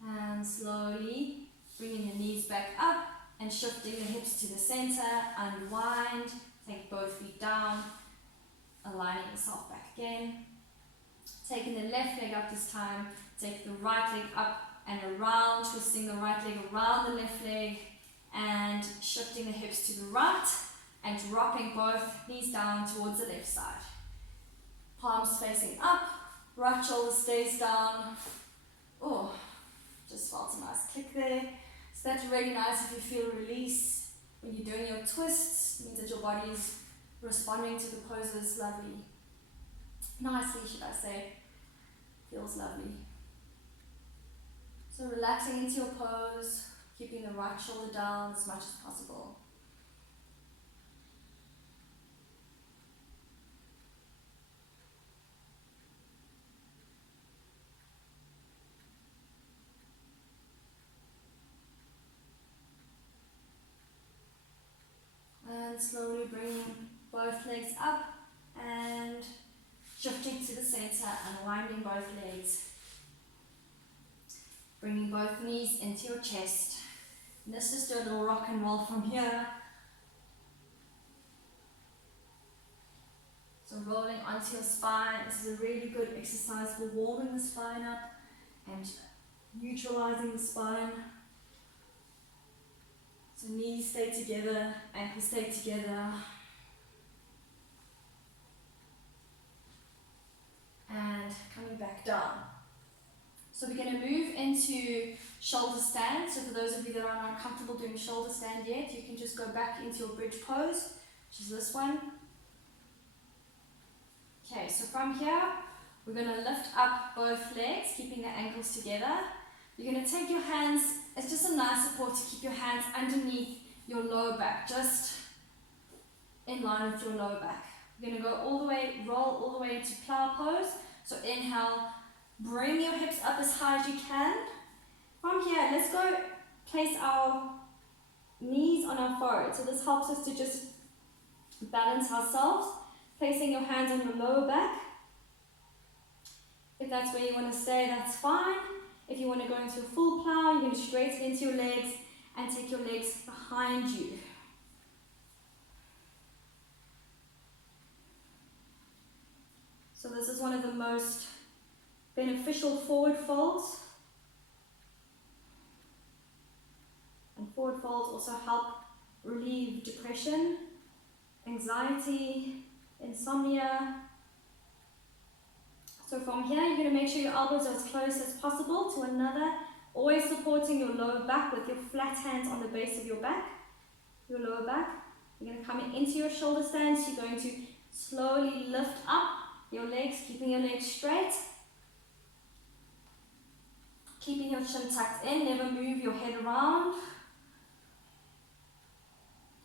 And slowly bringing the knees back up and shifting the hips to the center, unwind, take both feet down, aligning yourself back again. Taking the left leg up this time, take the right leg up and around, twisting the right leg around the left leg and shifting the hips to the right and dropping both knees down towards the left side. Palms facing up, right shoulder stays down. Oh, just felt a nice click there. So that's really nice if you feel release when you're doing your twists. It means that your body is responding to the poses lovely. Nicely, should I say. Feels lovely. So relaxing into your pose, keeping the right shoulder down as much as possible. And slowly bringing both legs up and shifting to the center, unwinding both legs. Bringing both knees into your chest. And let's just do a little rock and roll from here. So rolling onto your spine. This is a really good exercise for warming the spine up and neutralizing the spine. So knees stay together, ankles stay together. And coming back down. So we're going to move into shoulder stand. So for those of you that are not comfortable doing shoulder stand yet, you can just go back into your bridge pose, which is this one. Okay, so from here, we're going to lift up both legs, keeping the ankles together. You're going to take your hands, it's just a nice support to keep your hands underneath your lower back, just in line with your lower back. You're going to go all the way, roll all the way into plow pose. So inhale, bring your hips up as high as you can. From here, let's go place our knees on our forehead. So this helps us to just balance ourselves, placing your hands on your lower back. If that's where you want to stay, that's fine. If you want to go into a full plow, you're going to straighten into your legs and take your legs behind you. So this is one of the most beneficial forward folds. And forward folds also help relieve depression, anxiety, insomnia. So from here, you're going to make sure your elbows are as close as possible to another, always supporting your lower back with your flat hands on the base of your back, your lower back. You're going to come into your shoulder stance. You're going to slowly lift up your legs, keeping your legs straight. Keeping your chin tucked in, never move your head around.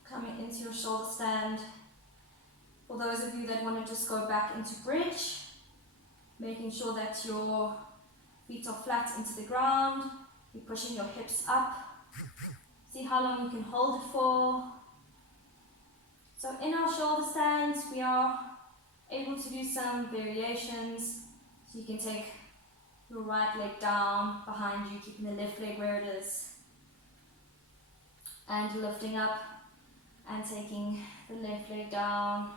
Coming into your shoulder stand. For those of you that want to just go back into bridge, making sure that your feet are flat into the ground. You're pushing your hips up. See how long you can hold it for. So in our shoulder stands, we are able to do some variations. So you can take your right leg down behind you, keeping the left leg where it is. And lifting up and taking the left leg down.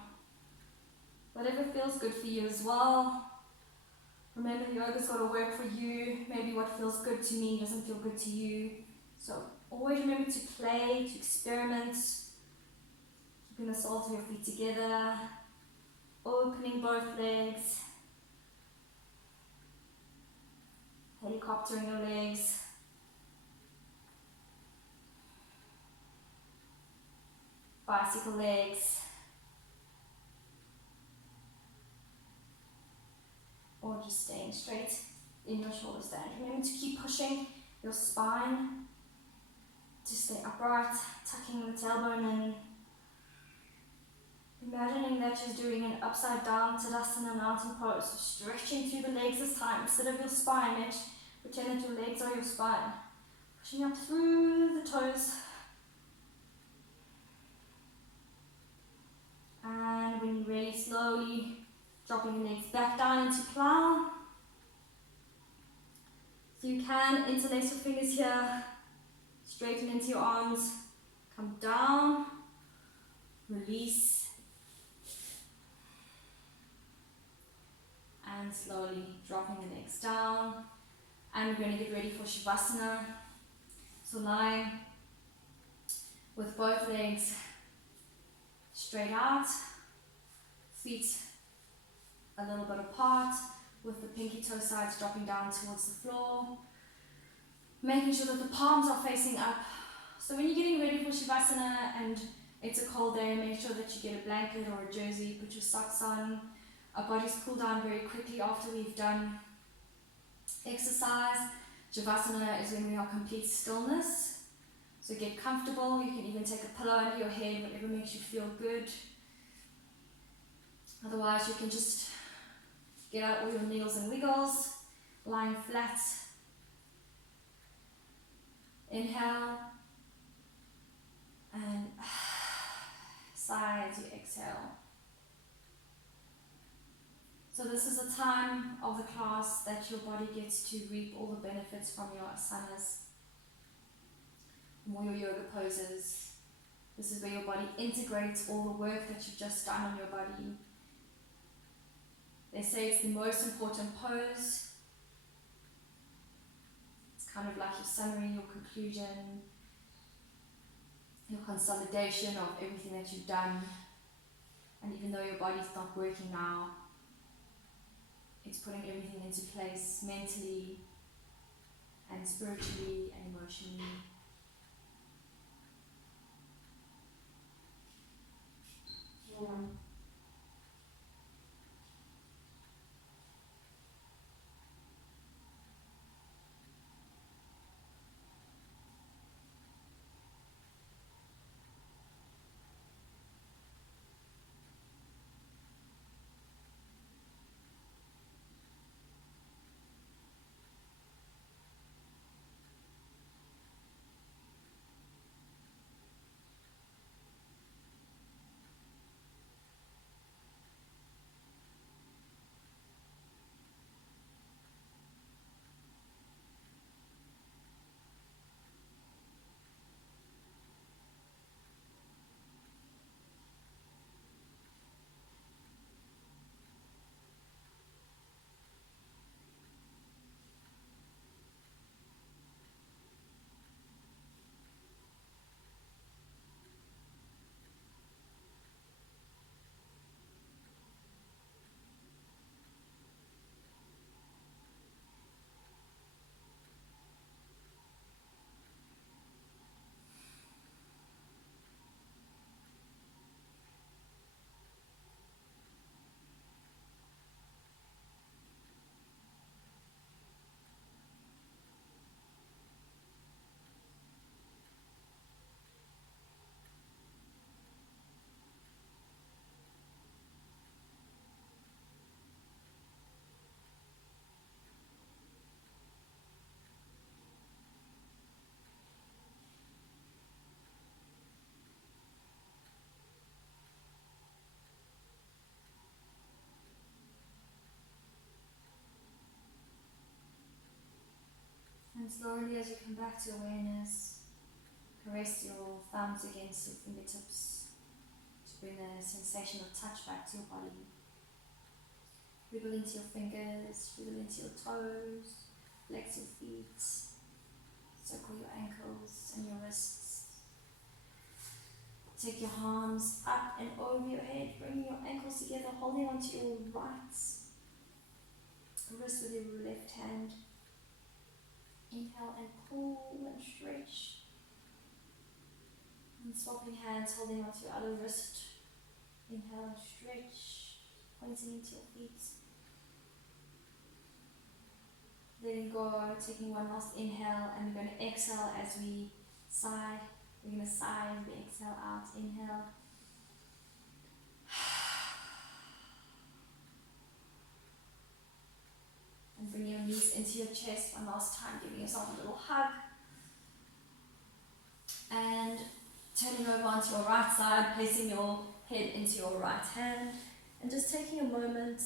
Whatever feels good for you as well. Remember, yoga's got to work for you. Maybe what feels good to me doesn't feel good to you. So always remember to play, to experiment. Keeping the soles of your feet together. Opening both legs. Helicoptering your legs. Bicycle legs. Or just staying straight in your shoulder stand. Remember to keep pushing your spine to stay upright, tucking the tailbone in. Imagining that you're doing an upside down Tadasana mountain pose, so stretching through the legs this time instead of your spine. Pretend that your legs are your spine. Pushing up through the toes. And when you're ready, slowly dropping your legs back down into plow. So you can interlace your fingers here, straighten into your arms, come down, release, and slowly dropping the legs down. And we're going to get ready for Shavasana. So lying with both legs straight out, feet a little bit apart, with the pinky toe sides dropping down towards the floor. Making sure that the palms are facing up. So when you're getting ready for Shavasana and it's a cold day, make sure that you get a blanket or a jersey, put your socks on. Our bodies cool down very quickly after we've done exercise. Shavasana is when we are complete stillness. So get comfortable. You can even take a pillow under your head, whatever makes you feel good. Otherwise, you can just get out all your kneels and wiggles, lying flat. Inhale. And sigh as you exhale. So this is a time of the class that your body gets to reap all the benefits from your asanas, from all your yoga poses. This is where your body integrates all the work that you've just done on your body. They say it's the most important pose. It's kind of like your summary, your conclusion, your consolidation of everything that you've done. And even though your body's not working now, it's putting everything into place mentally and spiritually and emotionally. And slowly, as you come back to awareness, caress your thumbs against your fingertips to bring the sensation of touch back to your body. Wiggle into your fingers, wiggle into your toes, flex your feet, circle your ankles and your wrists. Take your arms up and over your head, bringing your ankles together, holding onto your right wrist with your left hand. Inhale and pull and stretch. And swapping hands, holding onto your other wrist. Inhale and stretch, pointing into your feet. Letting go, taking one last inhale, and we're going to exhale as we sigh. We're going to sigh as we exhale out. Inhale. And bring your knees into your chest one last time, giving yourself a little hug. And turning over onto your right side, placing your head into your right hand, and just taking a moment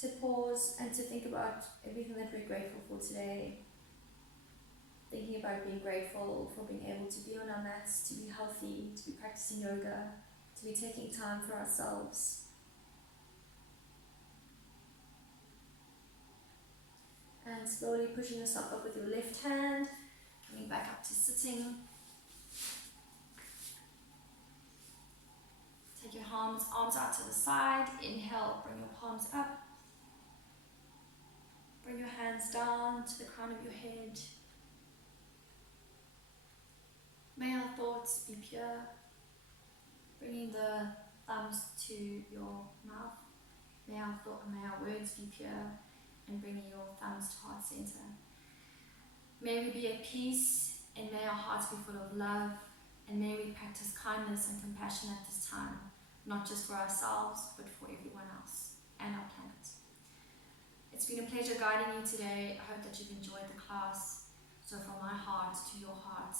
to pause and to think about everything that we're grateful for today. Thinking about being grateful for being able to be on our mats, to be healthy, to be practicing yoga, to be taking time for ourselves. And slowly pushing yourself up with your left hand, coming back up to sitting. Take your arms out to the side. Inhale, bring your palms up. Bring your hands down to the crown of your head. May our thoughts be pure. Bringing the thumbs to your mouth. May our words be pure, and bringing your thumbs to heart center. May we be at peace, and may our hearts be full of love, and may we practice kindness and compassion at this time, not just for ourselves, but for everyone else and our planet. It's been a pleasure guiding you today. I hope that you've enjoyed the class. So from my heart to your heart,